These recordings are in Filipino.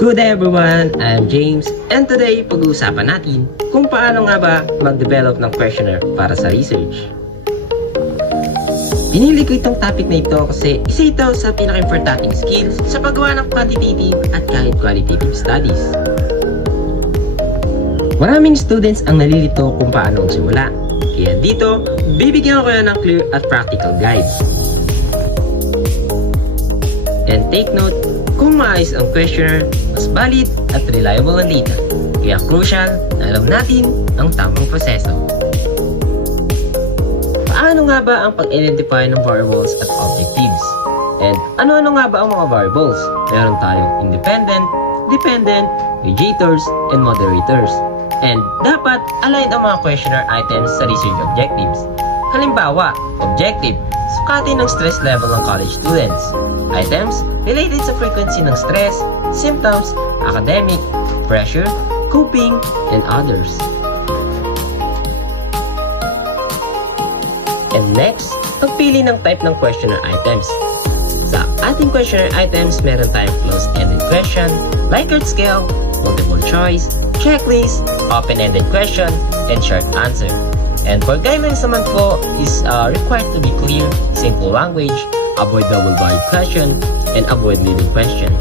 Good day everyone, I'm James and today pag-uusapan natin kung paano nga ba mag-develop ng questionnaire para sa research. Pinili ko itong topic na ito kasi isa ito sa pinaka-importanting skills sa paggawa ng quantitative at kahit qualitative studies. Maraming students ang nalilito kung paano simula, kaya dito bibigyan ko kayo ng clear at practical guide. And take note, kung maayos ang questionnaire, mas valid at reliable ang data. Kaya crucial na alam natin ang tamang proseso. Paano nga ba ang pag-identify ng variables at objectives? And ano-ano nga ba ang mga variables? Meron tayong independent, dependent, mediators, and moderators. And dapat align ang mga questionnaire items sa research objectives. Halimbawa, objective, sukatin ng stress level ng college students. Items related sa frequency ng stress, symptoms, academic, pressure, coping, and others. And next, pagpili ng type ng questionnaire items. Sa ating questionnaire items, meron tayong closed-ended question, Likert scale, multiple choice, checklist, open-ended question, and short answer. And for guidelines naman po is required to be clear, simple language, avoid double-barred question, and avoid leading question.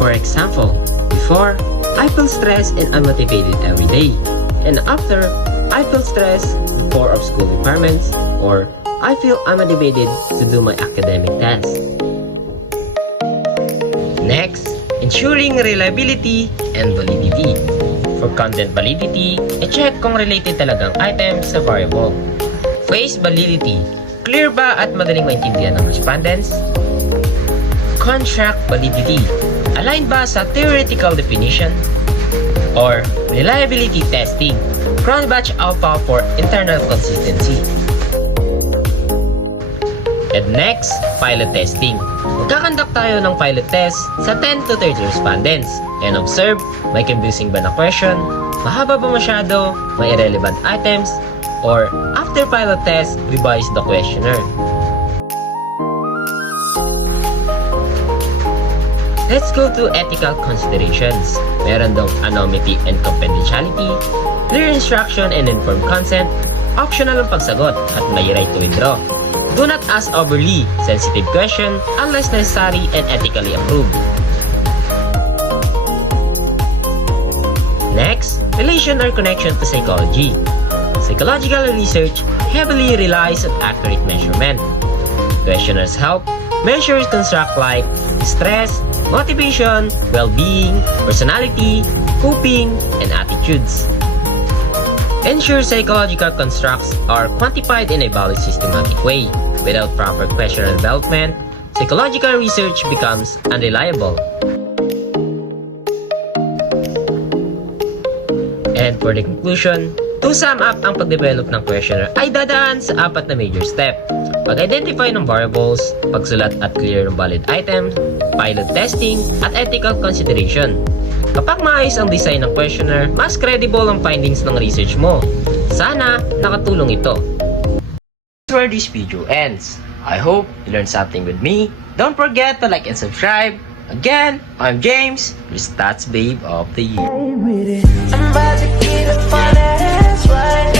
For example, before, I feel stressed and unmotivated every day. And after, I feel stressed before of school requirements, or I feel unmotivated to do my academic tasks. Next, ensuring reliability and validity. For content validity, i-check kung related talagang items sa variable. Phrase validity. Clear ba at madaling maintindihan ng respondents? Contract validity. Align ba sa theoretical definition? Or reliability testing. Cross-batch alpha for internal consistency. And next, pilot testing. Magkakandak tayo ng pilot test sa 10 to 30 respondents and observe, may confusing ba na question, mahaba ba masyado, may irrelevant items, or after pilot test, revise the questionnaire. Let's go to ethical considerations. Meron dong anonymity and confidentiality, clear instruction and informed consent, optional ang pagsagot at may right to withdraw. Do not ask overly sensitive question unless necessary and ethically approved. Next, relation or connection to psychology. Psychological research heavily relies on accurate measurement. Questionnaires help measure constructs like stress, motivation, well-being, personality, coping, and attitudes. Ensure psychological constructs are quantified in a valid systematic way. Without proper questionnaire development, psychological research becomes unreliable. And for the conclusion, to sum up, ang pag-develop ng questionnaire ay dadaan sa 4 na major step. Pag-identify ng variables, pagsulat at clear ng valid item, pilot testing, at ethical consideration. Kapag maayos ang design ng questionnaire, mas credible ang findings ng research mo. Sana nakatulong ito. That's where this video ends. I hope you learned something with me. Don't forget to like and subscribe. Again, I'm James, your Stats Babe of the Year. I'm about to get up on that ass right